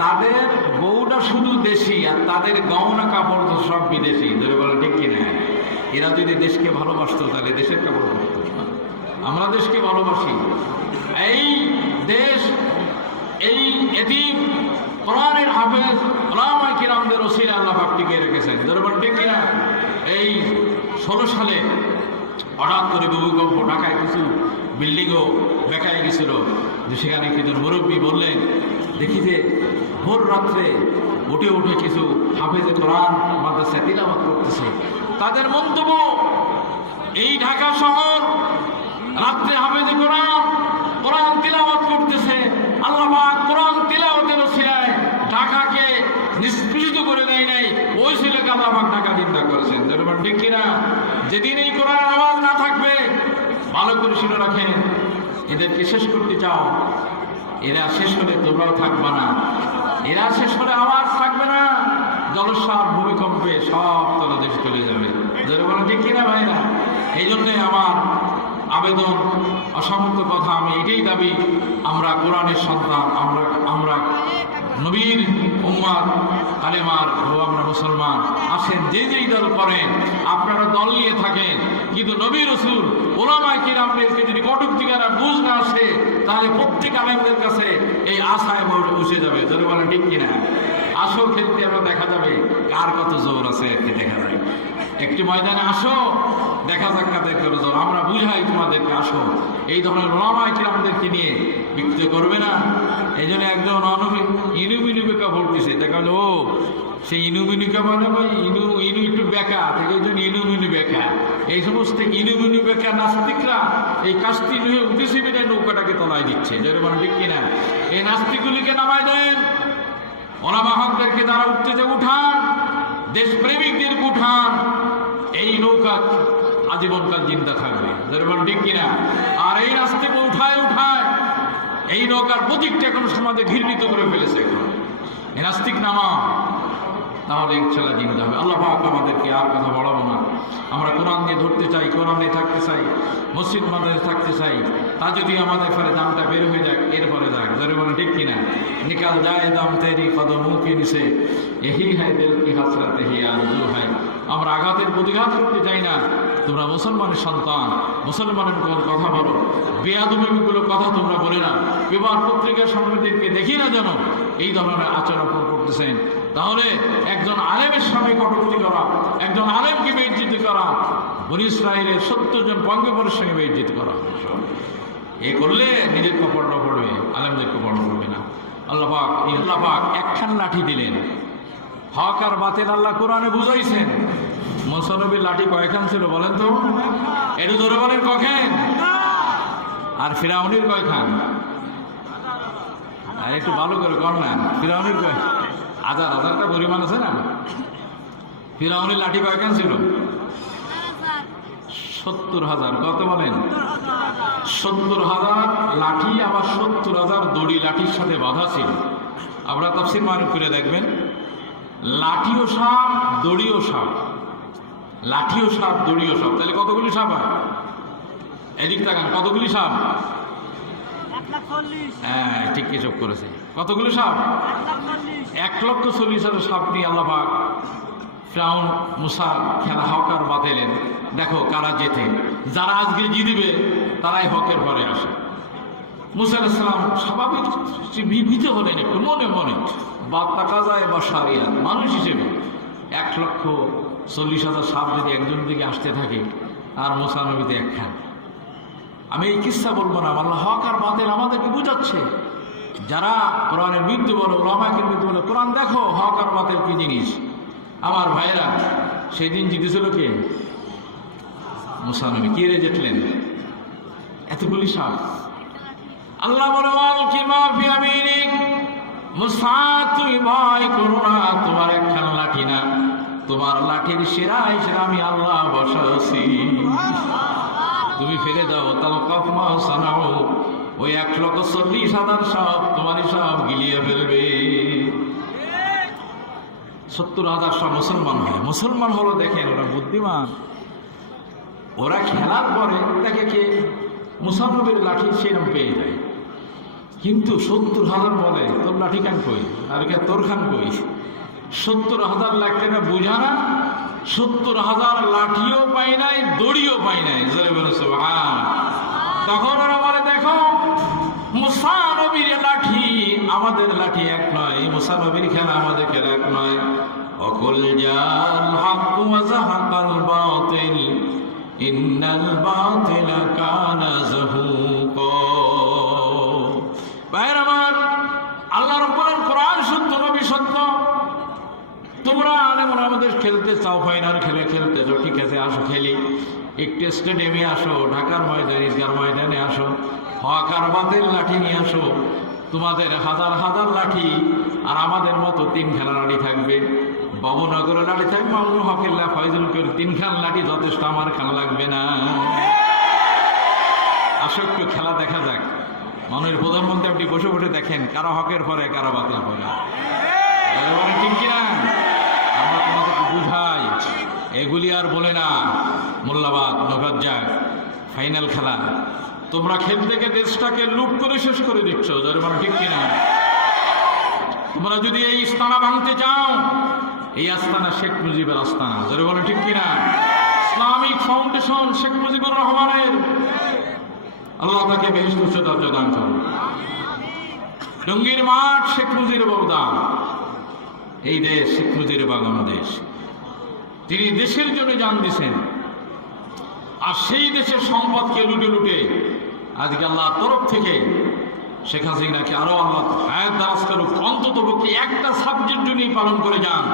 তাদের বউটা শুধু দেশি আর তাদের গহনা কাপড় তো সব বিদেশি, ধরে বলে ঠিক কিনা? এরা যদি দেশকে ভালোবাসতো তাহলে দেশের কাপড় পরতো না। আমরা দেশকে ভালোবাসি। এই দেশ, এই এতিম কোরআনের হাফেজ ওলামায়ে কিরামদের ওসিলায় আল্লাহ পাক টিকিয়ে রেখেছেন, ধরে বলে ঠিক কিনা? এই 16 সালে হঠাৎ করে ভূমিকম্প, ঢাকায় কিছু বিল্ডিংও বেঁকায় গেছিল, যে সেখানে কিছু মুরব্বী বললেন, দেখি যে ভোর রাত্রে উঠে উঠে কিছু হাফেজে কোরআন মাদ্রাসায় তিলাওয়াত করতেছে। তাদের মন্তব্য, এই ঢাকা শহর রাত্রে হাফেজে কোরআন তিলাওয়াত করতেছে, আল্লাহ পাক কোরআন তিলাওয়াতের ওসিলায় ঢাকাকে নিষ্পৃষিত করে দেয় নাই, ওই ছেলেকে আল্লাহ পাক ঢাকা জিন্দা করেছেন, ঠিক কিনা? যেদিন এই কোরআন আওয়াজ না থাকবে, ভালো করে শুনে রাখেন, এদেরকে শেষ করতে চাও, এরা শেষ হলে তোমরাও থাকবে না, এরা শেষ হলে আওয়াজ থাকবে না, জলস্বার ভূমিকম্পে সব তলদেশ চলে যাবে, ঠিক কিনা ভাইরা? এই জন্যে আমার আবেদন, অসংখ্য কথা, আমি এটাই দাবি, আমরা কোরআনের সন্তান, আমরা নবীর উম্মাত, কালেমার ও আমরা মুসলমান। আসেন, যে যেই দল করেন, আপনারা দল নিয়ে থাকেন, কিন্তু নবী রাসূল ওলামায়ে কিরামদেরকে যদি কটূক্তিকারা বুঝ না আসে, তাহলে প্রত্যেক আলেমদের কাছে এই আশায় বসে যাবে, ধরে বলেন ঠিক কিনা? আসো, খেলতে আমরা দেখা যাবে কার কত জোর আছে, এটি দেখা যায়। একটি ময়দানে আসো, দেখা যাক কাদের কত জোর, আমরা বুঝাই তোমাদেরকে, আসো। এই ধরনের ওলামায়ে কিরামদেরকে নিয়ে বিক্রি করবে না। এই জন্য একজন ইনুমিনুবেকা ভর্তিছে, দেখা হলো ও সে ইনুমিনুকা মানে ভাই ইনু একটু বেকা থেকে, এই জন্য ইনুমিনু বেকা। এই সমস্ত ইনুমিনু বেকা নাস্তিকরা এই কাস্তি নুয়ে উঠেছে বেড়ে নৌকাটাকে তলায় দিচ্ছে, যারা মানে ঠিক কিনা? এই নাস্তিকগুলিকে নামায় দেন, ওলামা হকদেরকে তারা উঠতে যে উঠান, দেশপ্রেমিকদেরকে উঠান, এই নৌকা আজীবনকাল জিন্দা থাকবে, যারা মানে ঠিক কিনা? আর এই নাস্তিক উঠায় এই নৌকার প্রতীকটা এখন সমাজে ঘৃণিত করে ফেলেছে। এখন এই নাস্তিক নামা, তাহলে ইনশাআল্লাহ জিন্দা হবে। আল্লাহ পাক আমাদেরকে আর কথা বলাবো না, আমরা কোরআন দিয়ে ধরতে চাই, কোরআন দিয়ে থাকতে চাই, মসজিদ মাদ্রাসায় থাকতে চাই। তা যদি আমাদের ফলে দামটা বের হয়ে যাক, এরপরে যাক, ধরে বলেন ঠিক কিনা? নিকাল যায় দাম তেরি কদমু কে নিছে, এহি হায় দিল কি হাসরাত হি আরজু হায়। আমরা আঘাতের প্রতিঘাত করতে চাই না। তোমরা মুসলমানের সন্তান, মুসলমানের কথা বলো, বেয়াদবিগুলো কথা তোমরা বলে না। পেপার পত্রিকার সাংবাদিকদেরকে দেখি না যেন এই ধরনের আচরণ করতেছেন। তাহলে একজন আলেমের সামনে কটূক্তি করা, একজন আলেমকে বেইজ্জত করা, বনী ইসরাইলের 70 জন পয়গম্বরের সঙ্গে বেইজ্জত করা, এ করলে নিজের কপালটা পড়বে, আলেমদের কপালটা পড়বে না। আল্লাহ পাক একখান লাঠি দিলেন, হক আর বাতিল আল্লাহ কোরআনে বুঝাইছেন। মুসা নবীর লাঠি কয়খান ছিল বলেন তো? একটু ধরে বলেন কয়খান? আর ফিরাউনের কয়খান? আর একটু ভালো করে কর না, ফিরাউনের কয়? হাজারটা পরিমাণ আছে না? ফিরাউনের লাঠি কয়খান ছিল? 70,000। কত বলেন? 70,000 লাঠি, আবার 70,000 দড়ি লাঠির সাথে বাঁধা ছিল। আপনারা তাফসীর মারুফ করে দেখবেন, লাঠিও সাপ, দড়িও সাপ, লাঠিও সাপ, দড়িও সাপ, তাহলে কতগুলি সাপ হয়? এদিক তাকান, কতগুলি সাপ? হ্যাঁ, ঠিক হিসাব করেছে। কতগুলো সাপ? 1,40,000 সাপ নিয়ে আল্লাহ পাক ফিরআউন মুসার খেলা হক আর বাতিলের, দেখো কারা জেতে। যারা আজকে জিতবে তারাই হকের ঘরে আসে। মুসা আলাইহিস সালাম স্বাভাবিক ভীত হলেন একটু মনে মনে, বা তাকা যায় বা সারিয়া মানুষ হিসেবে 1,40,000 সাপ যদি একজন দিকে আসতে থাকে, আর মুসা নবীতে একখান। আমি এই কিস্সা বলবো না, আল্লাহ হক আর বাতিল আমাদেরকে বুঝাচ্ছে। যারা কোরআনের বিরুদ্ধে বলো, ওলামায়ের বিরুদ্ধে বলো, কোরআন দেখো হক আর বাতিল কি জিনিস। আমার ভাইরা, সেদিন জিতেছিল কে? মুসা নবী। কি রে জিতলেন? এতগুলি সাপ। আল্লাহ বলে, কি মাফি আমিনিক, মুসা তুমি ভয় করো না, তোমার একখান লাঠি না, তোমার লাঠির শিরায় শিরা আমি আল্লাহ বসাচ্ছি, তুমি ফেলে দাও। তাল কফমা সানাও, ওই 1,40,000 সাপ তোমারই সব গিলিয়ে ফেলবে। 70,000 সব মুসলমান হয়। মুসলমান হলো, দেখেন ওরা বুদ্ধিমান। ওরা খেলার পরে দেখে কে মুসা নবীর লাঠি সেরকম পেয়ে যায়। কিন্তু 70,000 বলে, তোর লাঠি খান কই, আর কে তোর খান কই? 70,000 লাগছে না, বুঝা না? 70,000 লাঠিও পাই নাই, দড়িও পাই নাই। তখন ওরা বলে, দেখো মুসা নবীর লাঠি আমাদের লাঠি এক নয়, মুসা নবীর খেলা আমাদের খেলা এক নয়। অকুল জাল হক ওয়া যাহাকাল বাতিল ইন্নাল বাতিলা কানা যাহুকা। ভাইয়ের আমার, আল্লাহ রাব্বুল কোরআন সত্য, নবী সত্য। তোমরা আমাদের খেলতে চাও, ফাইনাল খেলতে চাও, ঠিক আছে, আসো খেলি। একটু স্টেডিয়ামে আসো, ঢাকার ময়দানে, ঈদগার ময়দানে আসো, হক আর বাতিল লাঠি নিয়ে আসো। তোমাদের হাজার হাজার লাঠি আর আমাদের মতো 3 খানা লাঠি থাকবে। বাবুনগরের লাঠি থাকবে, মামুনুল হকেল্লা, ফয়জুল করিম, 3 খান লাঠি যথেষ্ট, আমার খেলা লাগবে না। আসো একটু খেলা দেখা যাক। মাননীয় প্রধানমন্ত্রী আপনি বসে বসে দেখেন কারা হকের পরে কারা বাতিল পরে, ঠিক কিনা? আমরা তোমাদেরকে বুঝাই, এগুলি আর বলে না মোল্লাবাদ নগরজাগ ফাইনাল খেলা। তোমরা খেলতে গিয়ে দেশটাকে লুট করে শেষ করে দিচ্ছ, ঠিক কিনা? তোমরা যদি এই আস্তানা ভাঙতে চাও, এই আস্তানা শেখ মুজিবের আস্তানা, যারা বলে ঠিক কিনা? ইসলামিক ফাউন্ডেশন শেখ মুজিবুর রহমানের, আল্লাহ তাকে বেহেশত উচ্চতা দান করুন। টঙ্গীর মাঠ শেখ মুজিবের অবদান, এই দেশ শেখ মুজিবের বাগানো দেশ। তিনি দেশের জন্য জান দিয়েছেন, আর সেই দেশের সম্পদকে লুটে লুটে আজকে আল্লাহর তরফ থেকে শেখ হাসিনাকে আরো আল্লাহ হায়াত দারাজ করুক, অন্তত পক্ষে একটা সাবজেক্ট যদি পালন করে যান।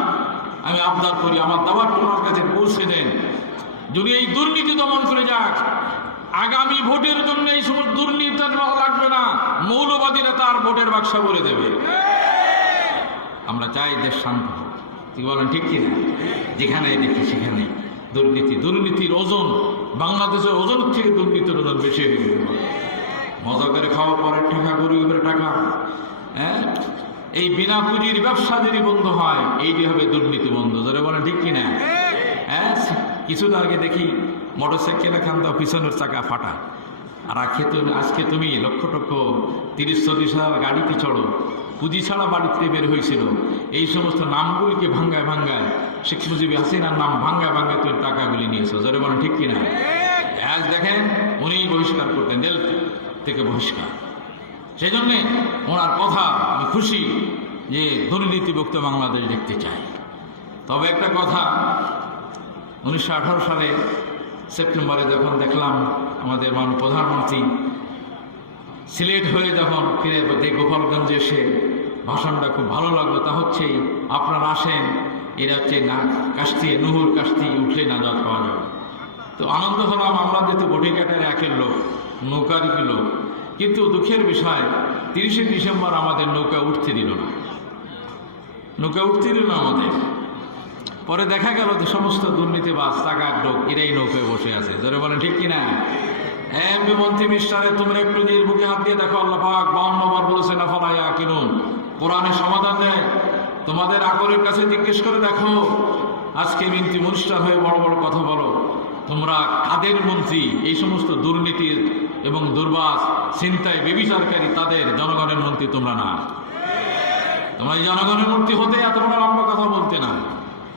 আমি আবদার করি, আমার দাওয়াত তোমার কাছে পৌঁছে দেন, যদি এই দুর্নীতি দমন করে যাক। আগামী ভোটের জন্য এই সমস্ত দুর্নীতি লাগবে না, মৌলবাদীরা তার ভোটের বাক্সা বলে দেবে। আমরা চাই দেশ শান্ত, কি বলেন ঠিক কিনা? যেখানে দেখি সেখানে দুর্নীতির ওজন, বাংলাদেশের ওজন থেকে দুর্নীতির ওজন বেশি হয়ে গেল। মজা করে খাওয়া, পরের টাকা, গরিবের টাকা, হ্যাঁ, এই বিনা পুঁজির ব্যবসা যদি বন্ধ হয়, এইটি হবে দুর্নীতি বন্ধ, যারা বলেন ঠিক কিনা? হ্যাঁ, কিছুদিন আগে দেখি মোটরসাইকেলে খান্দা পিছনের চাকা ফাটা, আর আজকে তুমি লক্ষ 30-40 হাজার গাড়িতে চড়ো, পুঁজি ছাড়া বাড়িতে বের হয়েছিল। এই সমস্ত নামগুলিকে ভাঙ্গায় ভাঙ্গায় শেখ মুজিব হাসিনার নাম ভাঙ্গায় ভাঙ্গায় তুমি টাকাগুলি নিয়েছো, যারা বলেন ঠিক কিনা? আজ দেখেন উনি বহিষ্কার করতেন, জেল থেকে বহিষ্কার। সেই জন্যে ওনার কথা আমি খুশি যে দুর্নীতিমুক্ত বাংলাদেশ দেখতে চাই। তবে একটা কথা, 1918 সালে সেপ্টেম্বরে যখন দেখলাম আমাদের মাননীয় প্রধানমন্ত্রী সিলেট হয়ে যখন ফিরে গোপালগঞ্জে এসে ভাষণটা খুব ভালো লাগলো। তা হচ্ছে আপনারা আসেন, এরা হচ্ছে না কাস্তি, নুহুর কাস্তি উঠলে নাজাত পাওয়া যাবে। তো আনন্দ হলাম, আমরা যেহেতু বটিঘাটের একের লোক, নৌকারই লোক, কিন্তু দুঃখের বিষয় 30শে ডিসেম্বর আমাদের নৌকা উঠতে দিল না, আমাদের। পরে দেখা গেল যে সমস্ত দুর্নীতিবাজ, টাকার লোক, এরাই নৌকায় বসে আছে, যারা বলেন ঠিক কিনা? এমপি মন্ত্রী মিনিস্টারে তোমরা একটু নিজের বুকে হাত দিয়ে দেখো, আল্লাহ পাক 52 বার বলেছেন আফালা ইয়াকিলুন, কোরআনের সমাধান দেয়। তোমাদের আকলের কাছে জিজ্ঞেস করে দেখো, আজকে মন্ত্রী মিনিস্টার হয়ে বড় বড় কথা বলো, তোমরা কাদের মন্ত্রী? এই সমস্ত দুর্নীতি এবং দুর্বাস, ছিনতাই, বেবিচারকারী, তাদের জনগণের মন্ত্রী তোমরা না। তোমরা জনগণের মন্ত্রী হতে এত বড় লম্বা কথা বলতে না।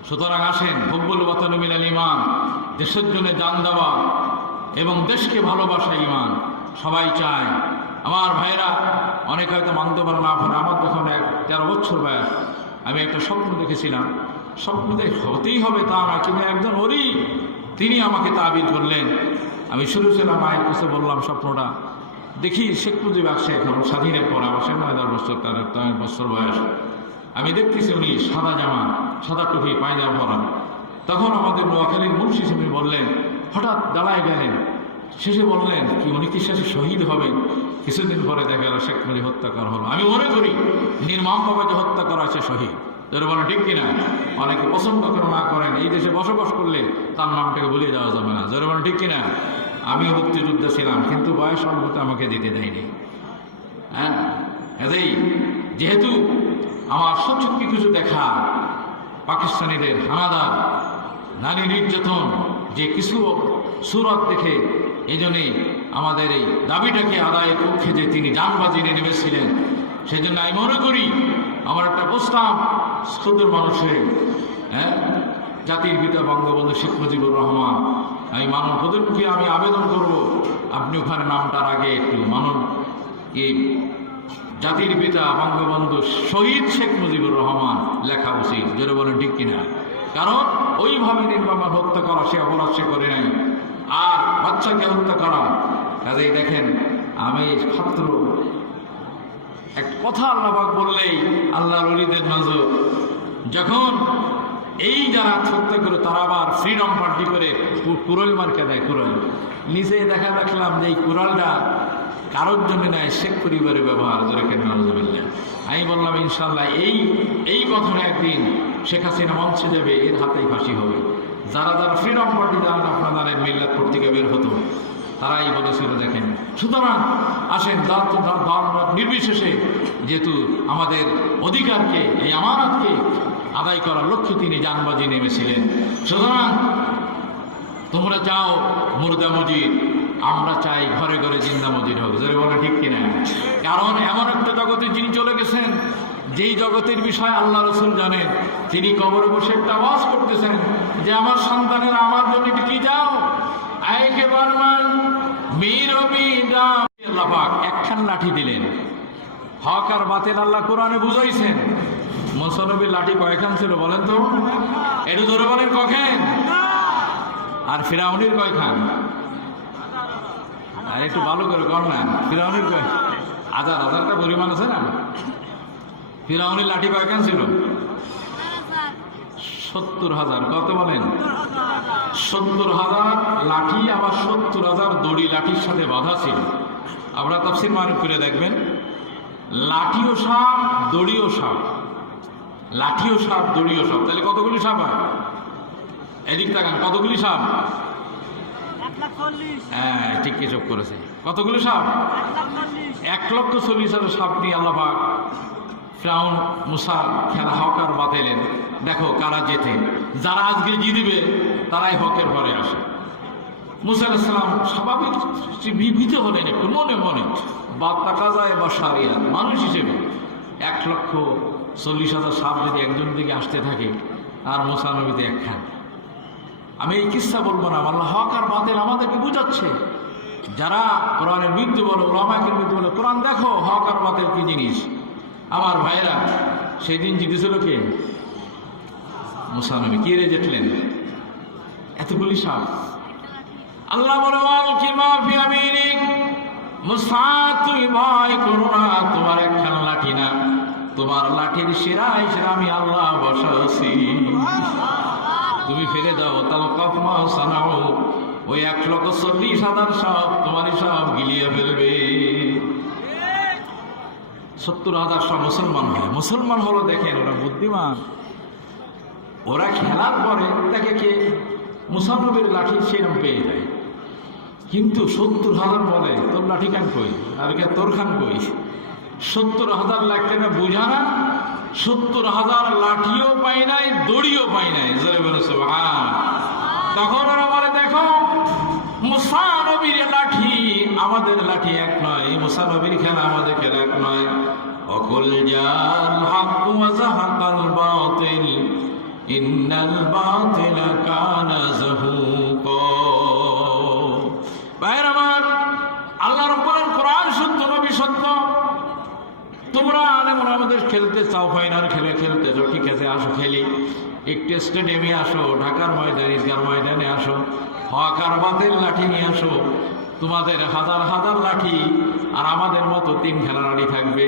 সুতরাং আসেন, হুব্বুল ওয়াতানু মিনাল ঈমান, দেশের জন্য জান দেওয়া এবং দেশকে ভালোবাসা ঈমান সবাই চায়। আমার ভাইয়েরা অনেক হয়তো মানতে পারে না পারে, আমার যখন 13 বছর বয়স আমি একটা স্বপ্ন দেখেছিলাম। স্বপ্নতে হতেই হবে তা না, কিন্তু একজন ওলি তিনি আমাকে তাবির করলেন। আমি শুরু ছিলাম, মায়ের কাছে বললাম স্বপ্নটা দেখি, শেখ মুজিব আসছে এখন স্বাধীনের পর, আমার 9 বছর, তার 9 বছর বয়স। আমি দেখতেছি উনি সাদা জামা, সাদা টুপি, পায়জামা পরান। তখন আমাদের নোয়াখালীর মুন্সি সাহেব বললেন, হঠাৎ দাঁড়ায় গেলেন, শেষে বললেন কি উনি কি শেষে শহীদ হবেন। কিছুদিন পরে দেখা গেল শেখ মুজিব হত্যা করা হলো। আমি মনে করি নির্মমভাবে যে হত্যা করা আছে শহীদ, যারা বলেন ঠিক কিনা? অনেকে পছন্দ করে না করেন, এই দেশে বসবাস করলে তার নামটাকে ভুলিয়ে যাওয়া যাবে না, যারা বলেন ঠিক কিনা? আমিও মুক্তিযোদ্ধা ছিলাম, কিন্তু বয়স অল্পতে আমাকে দিতে দেয়নি। হ্যাঁ, এতেই যেহেতু আমার সচক্ষে কিছু দেখা, পাকিস্তানিদের হানাদার নারী নির্যাতন যে কিছু সুরত দেখে, এই জন্যে আমাদের এই দাবিটাকে আদায়ের পক্ষে যে তিনি জান বাজি নিয়ে নেমেছিলেন, সেই জন্য আমি মনে করি আমার একটা প্রস্তাব ক্ষুদ্র মানুষের, জাতির পিতা বঙ্গবন্ধু শেখ মুজিবুর রহমান, আমি মানব প্রধানকে আমি আবেদন করব, আপনি ওখানে নামটার আগে একটু মানব এই জাতির পিতা বঙ্গবন্ধু শহীদ শেখ মুজিবুর রহমান লেখা উচিত। জোরে বলেন ঠিক কিনা? কারণ ওইভাবে নির্মমভাবে হত্যা করা, সে অপরাধ সে করে নাই। আর বাচ্চাকে হত্যা করা, কাজেই দেখেন আমি ছাত্র, এক কথা আল্লাহ পাক বললেই আল্লাহর ওলিদের নজর, যখন এই যারা হত্যা করে তারা আবার ফ্রিডম পার্টি করে কুড়াল মার্কা দেয়। কুড়াল নিচে দেখলাম যে এই কুড়ালটা কারোর জন্য নেয়, শেখ পরিবারের ব্যবহার। আমি বললাম ইনশাল্লাহ এই কথাটা একদিন শেখ হাসিনা মঞ্চে যাবে, এর হাতেই ফাঁসি হবে। যারা যারা ফ্রিডম পার্টি জানেন, আপনাদের মিল্লাত পত্রিকা বের হতো, তারাই বলেছিল দেখেন। সুতরাং আসেন নির্বিশেষে, যেহেতু আমাদের অধিকারকে, এই আমানতকে আদায় করার লক্ষ্যে তিনি জানবাজি নেমেছিলেন। সুতরাং তোমরা চাও মুর্দা মজিদ, আমরা চাই ঘরে ঘরে জিন্দা মজিদ হোক। জোরে বলে ঠিক কিনা? কারণ এমন একটা জগতে যিনি চলে গেছেন, যেই জগতের বিষয় আল্লাহ রসুল জানেন, তিনি কবরে বসে একটা আওয়াজ করতেছেন যে আমার সন্তানেরা আমার জন্য কি যাও আইকে বারমান মীর আল্লাহ পাক একখান লাঠি দিলেন। হক আর বাতিল আল্লাহ কোরআনে বুঝাইছেন। মুসা নবীর লাঠি কয়খান ছিল বলেন তো? একটু ধরে বলেন কখান? আর ফিরাউনির কয়খান? আর একটু ভালো করে কর না, ফিরাউনির কয় হাজারটা পরিমাণ আছে না? ফিরাউনির লাঠি কয়খান ছিল? 70,000। কত বলেন? 70,000 লাঠি, আবার 70,000 দড়ি লাঠির সাথে বাঁধা ছিল। আপনারা তাফসীর মারুফ করে দেখবেন, লাঠিও সাপ, দড়িও সাপ। লাঠিও সাপ, দড়িও সাপ, তাহলে কতগুলি সাপ হয়? এদিক তাকান, কতগুলি সাপ? হ্যাঁ ঠিক হিসাব করেছে। কতগুলি সাপ? 1,40,000 সাপ নিয়ে আল্লাহ পাক ফিরআউন মুসার খেলা হকার বাতিলেন। দেখো কারা জেতে। যারা আজকে জিতবে তারাই হকের ঘরে আসে। মুসা আলাইহিস সালাম স্বাভাবিক ভীত হলেন একটু মনে মনে, বা তাকা যায় বা সারিয়া মানুষ হিসেবে 1,40,000 সাপ যদি একজন দিকে আসতে থাকে, আর মুসা নবীতে একখান। আমি এই কিস্সা বলবো না, আল্লাহ হক আর বাতিল আমাদেরকে বুঝাচ্ছে। যারা কোরআনের বিরুদ্ধে বলো, ওলামায়ের বিরুদ্ধে বলো, কোরআন দেখো হক আর বাতিল কি জিনিস। আমার ভাইরা, সেদিন জিতেছিল কে? মুসা নবী। কি রে জিতলেন? এতগুলি সাপ। আল্লাহ বলে কি মাফি আমিনিক, মুসা তুমি ভয় করো না, তোমার একখান লাঠি না, তোমার লাঠির শিরায় শিরা আমি আল্লাহ বসাচ্ছি। তুমি ফেলে দাও তাল কফমা সানাও, ওই 1,40,000 সাপ তোমারই সব গিলিয়ে ফেলবে। 70,000 সব মুসলমান হয়। মুসলমান হলো দেখেন ওরা বুদ্ধিমান। ওরা খেলার পরে দেখে কে মুসা নবীর লাঠি সেরকম পেয়ে যায়, কিন্তু 70,000 বলে তোর লাঠি খান কই, আর কে তোর খান কই? 70,000 লাঠি না বুঝা না, 70,000 লাঠিও পাই নাই, দড়িও পাই নাই। জোরে বলে সুবহান। তখন ওরা বলে দেখো মুসা নবীর লাঠি আমাদের লাঠি এক নয়, মুসা নবীর খেলা আমাদের খেলা এক নয়। অকুল জাল হক ওয়া যাহাকাল বাতিল ইন্নাল বাতিলা কানা যাহুকা। ভাইরা আমার, আল্লাহর কোরআন সত্য, নবী সত্য। তোমরা যেমন আমাদের খেলতে চাও, ফাইনাল খেলতে চাও, ঠিক আছে আসো খেলি। একটু স্টেডিয়ামে আসো, ঢাকার ময়দানে, ঈদগার ময়দানে আসো, হক আর বাতিল লাঠি নিয়ে আসো। তোমাদের হাজার হাজার লাঠি আর আমাদের মতো 3খানা লাঠি থাকবে।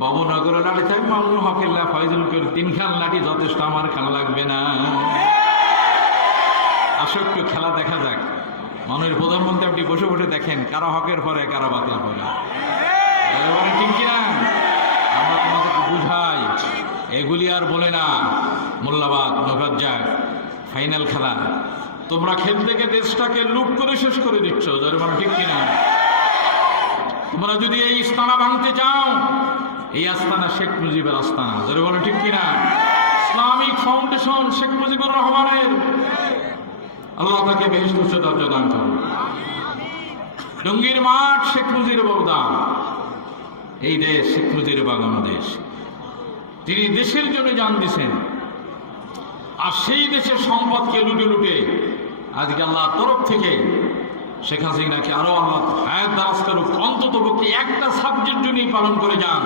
বাবুনগরের লাঠি থাকবে, মামুনুল হকের ফয়জুল করে 3খান লাঠি যথেষ্ট, আমার খেলা লাগবে না। আসো একটু খেলা দেখা যাক। মাননীয় প্রধানমন্ত্রী আপনি বসে বসে দেখেন কারা হকের পরে কারা বাতিল পরে, ঠিক কিনা? আমরা তোমাদেরকে বুঝাই, এগুলি আর বলে না মোল্লাবাদ নবাজ্জাক ফাইনাল খেলা। তোমরা খেলতে গিয়ে দেশটাকে লুট করে শেষ করে দিচ্ছ, যার মানে ঠিক কিনা? তোমরা যদি এই আস্তানা ভাঙতে চাও, এই আস্তানা শেখ মুজিবের আস্তানা, যার বলে ঠিক কিনা? ইসলামিক ফাউন্ডেশন শেখ মুজিবুর রহমানের, আল্লাহ তাকে বেহেশত উচ্চতা দান করুন। টঙ্গীর মাঠ শেখ মুজিবের অবদান। এই দেশ শেখ মুজিবের বাগানো দেশ, তিনি দেশের জন্য জান দিয়েছেন। আর সেই দেশের সম্পদকে লুটে লুটে আজকে আল্লাহর তরফ থেকে শেখ হাসিনাকে আরো আল্লাহ হায়াত দারাজ করুক, অন্তত পক্ষে একটা সাবজেক্ট যদি পালন করে যান।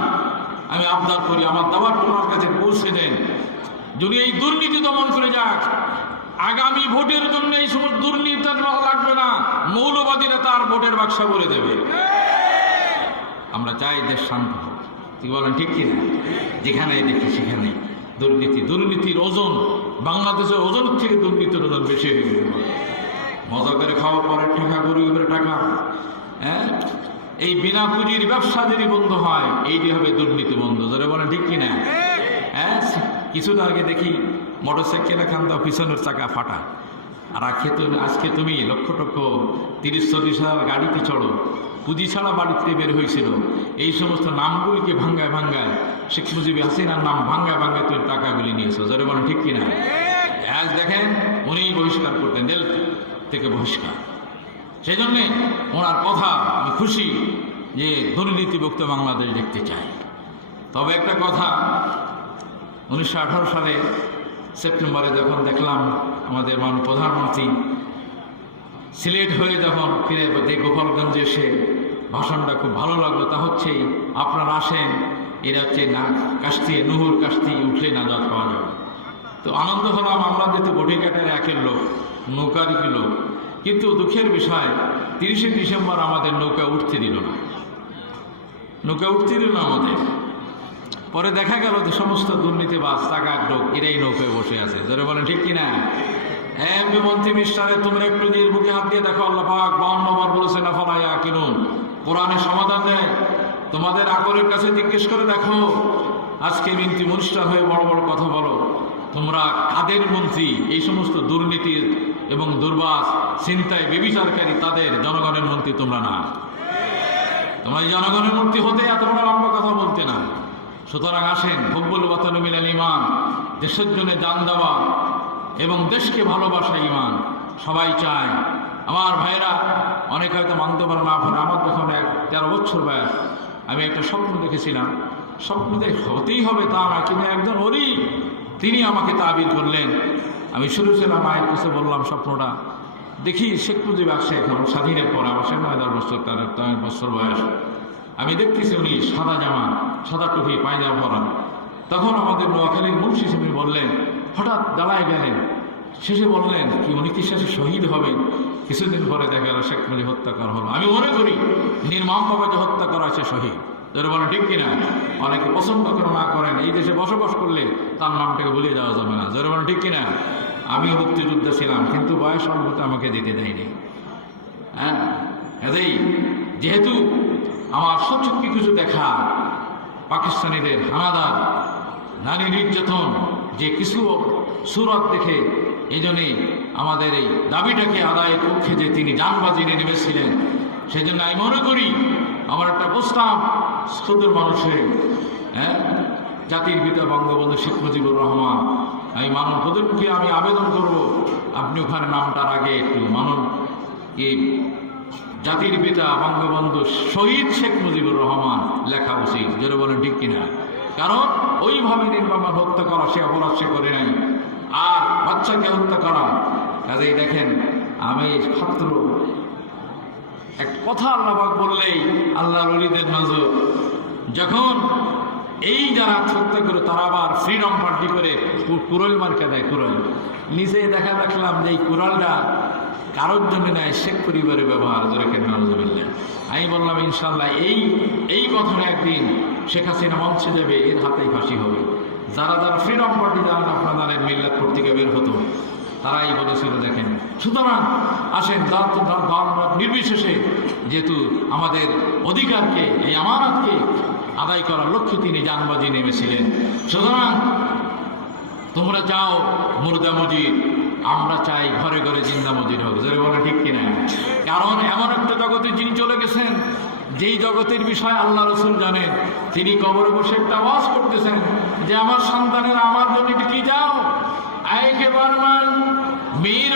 আমি আবদার করি, আমার দাওয়াত তোমার কাছে পৌঁছে দেন, যদি এই দুর্নীতি দমন করে যাক। আগামী ভোটের জন্য এই সমস্ত দুর্নীতি লাগবে না, মৌলবাদীরা তার ভোটের বাক্সা বলে দেবে। আমরা চাই দেশ শান্ত হোক, কি বলেন ঠিক কিনা? যেখানে দেখি সেখানে দুর্নীতি, দুর্নীতির ওজন বাংলাদেশের ওজন থেকে দুর্নীতির ওজন বেশি হয়ে গেল। মজা করে খাওয়া পরের টাকা, গরিবের টাকা, হ্যাঁ, এই বিনা পুঁজির ব্যবসা যদি বন্ধ হয়, এইটি হবে দুর্নীতি বন্ধ। যারা বলেন ঠিক কিনা? হ্যাঁ, কিছুটা আগে দেখি মোটরসাইকেলে খান্দা পিছনের চাকা ফাটা, আর আজকে তুমি লক্ষ লক্ষ 30-40 হাজার গাড়িতে চড়ো, পুঁজি ছাড়া বাড়িতে বের হয়েছিল। এই সমস্ত নামগুলিকে ভাঙ্গায় ভাঙ্গায় শেখ মুজিব হাসিনার নাম ভাঙ্গায় ভাঙ্গায় তুমি টাকাগুলি নিয়েছো। যারা বলেন ঠিক কিনা? আজ দেখেন উনি বহিষ্কার করতেন, জেল থেকে বহিষ্কার। সেই জন্যে ওনার কথা আমি খুশি যে দুর্নীতিমুক্ত বাংলাদেশ দেখতে চাই। তবে একটা কথা, 1918 সালে সেপ্টেম্বরে যখন দেখলাম আমাদের মাননীয় প্রধানমন্ত্রী সিলেট হয়ে যখন ফিরে গোপালগঞ্জে এসে ভাষণটা খুব ভালো লাগলো। তা হচ্ছে আপনারা আসেন, এরা হচ্ছে না কাস্তি, নুহুর কাস্তি উঠলে নাজাত পাওয়া যাবে। তো আনন্দ হলাম, আমরা যেহেতু বডিঘাটের একের লোক, নৌকারই লোক, কিন্তু দুঃখের বিষয় 30শে ডিসেম্বর আমাদের নৌকা উঠতে দিল না, নৌকা উঠতে দিল না আমাদের। পরে দেখা গেল যে সমস্ত দুর্নীতিবাজ টাকার লোক এরাই নৌকায় বসে আছে। যারা বলেন ঠিক কিনা? এমপি মন্ত্রী মিস্টারে তোমরা একটু দিয়ে বুকে হাত দিয়ে দেখো, আল্লাহ পাক 52 বার বলেছেন আফালা কিনুন, কোরআনের সমাধান দেয়। তোমাদের আকলের কাছে জিজ্ঞেস করে দেখো, আজকে মন্ত্রী মনিষ্ঠা হয়ে বড় বড় কথা বলো, তোমরা কাদের মন্ত্রী? এই সমস্ত দুর্নীতির এবং দুর্বাস চিন্তায় বেবিচারকারী তাদের জনগণের মন্ত্রী তোমরা না। তোমরা জনগণের মন্ত্রী হতে এত বড় লম্বা কথা বলতে না। সুতরাং আসেন, হুব্বুল ওয়াতানু মিনাল ঈমান, দেশের জন্য জান দেওয়া এবং দেশকে ভালোবাসা ইমান সবাই চায়। আমার ভাইয়েরা অনেক হয়তো মানতে পারে না পারে, আমার যখন 13 বছর বয়স আমি একটা স্বপ্ন দেখেছিলাম। স্বপ্ন দেখে হতেই হবে তা না, কিন্তু একজন ওলি তিনি আমাকে তাবির করলেন। আমি শুরু ছিলাম, মায়ের কাছে বললাম স্বপ্নটা দেখি শেখ মুজিব আসছে, এখন স্বাধীনের পর আমার 9-10 বছর, তার 10 বছর বয়স। আমি দেখতেছি উনি সাদা জামা, সাদা টুপি, পায়জামা পরান। তখন আমাদের নোয়াখালীর মুন্সি সাহেব বললেন, হঠাৎ দাঁড়ায় গেলেন, শেষে বললেন কি উনি কি শেষে শহীদ হবেন। কিছুদিন পরে দেখা গেল শেখ মুজিব হত্যা করা হলো। আমি মনে করি নির্মমভাবে যে হত্যা করা হয়েছে শহীদ। যারা বলেন ঠিক কিনা? অনেকে পছন্দ করে না করেন, এই দেশে বসবাস করলে তার নামটাকে ভুলিয়ে দেওয়া যাবে না। যারা বলেন ঠিক কিনা? আমিও মুক্তিযুদ্ধে ছিলাম, কিন্তু বয়স অল্পতে আমাকে দিতে দেয়নি। হ্যাঁ, এতেই যেহেতু আমার সচক্ষে কিছু দেখা, পাকিস্তানিদের হানাদার নারী নির্যাতন যে কিছু সুরত দেখে, এই জন্যে আমাদের এই দাবিটাকে আদায়ের পক্ষে যে তিনি জানবাজি নিয়ে নেমেছিলেন, সেই জন্য আমি মনে করি আমার একটা প্রস্তাব ক্ষুদ্র মানুষের, হ্যাঁ, জাতির পিতা বঙ্গবন্ধু শেখ মুজিবুর রহমান, আমি মানব প্রধানকে আমি আবেদন করব, আপনি ওখানে নামটার আগে একটু মানব এই জাতির পিতা বঙ্গবন্ধু শহীদ শেখ মুজিবুর রহমান লেখা উচিত। যেটা বলেন ঠিক কিনা? কারণ ওইভাবে নির্মম হত্যা করা, সে অপরাধ সে করে নাই, আর বাচ্চাকে হত্যা করা। কাজেই দেখেন, আমি ছাত্র, এক কথা আল্লাহ পাক বললেই আল্লাহর ওলিদের নজর, যখন এই যারা হত্যা করে তারা আবার ফ্রিডম পার্টি করে কুড়াল মার্কা দেয়, কুড়াল নিচে দেখা দেখলাম যে এই কুড়ালটা কারোর জন্য নেয়, শেখ পরিবারের ব্যবহার ধরে কেন নজরুল্লাহ। আমি বললাম ইনশাল্লাহ এই কথাটা একদিন শেখ হাসিনা মঞ্চে যাবে, এর হাতেই ফাঁসি হবে। যারা যারা ফ্রিডম পার্টি যারা আপনাদের মিল্লাত পত্রিকা বের হতো, তারাই বলেছিল দেখেন। সুতরাং আসেন, নির্বিশেষে যেহেতু আমাদের অধিকারকে, এই আমানতকে আদায় করার লক্ষ্যে তিনি জানবাজি নেমেছিলেন। সুতরাং তোমরা চাও মুর্দা মজিদ, আমরা চাই ঘরে ঘরে জিন্দা মজিদ হোক। যারা বলে ঠিক কিনা? কারণ এমন একটা জগতে যিনি চলে গেছেন, যেই জগতের বিষয় আল্লাহ রসুল জানেন, তিনি কবরে বসে একটা আওয়াজ করতেছেন যে আমার সন্তানেরা আমার জন্য কি যাও, আইকে বারমান মীর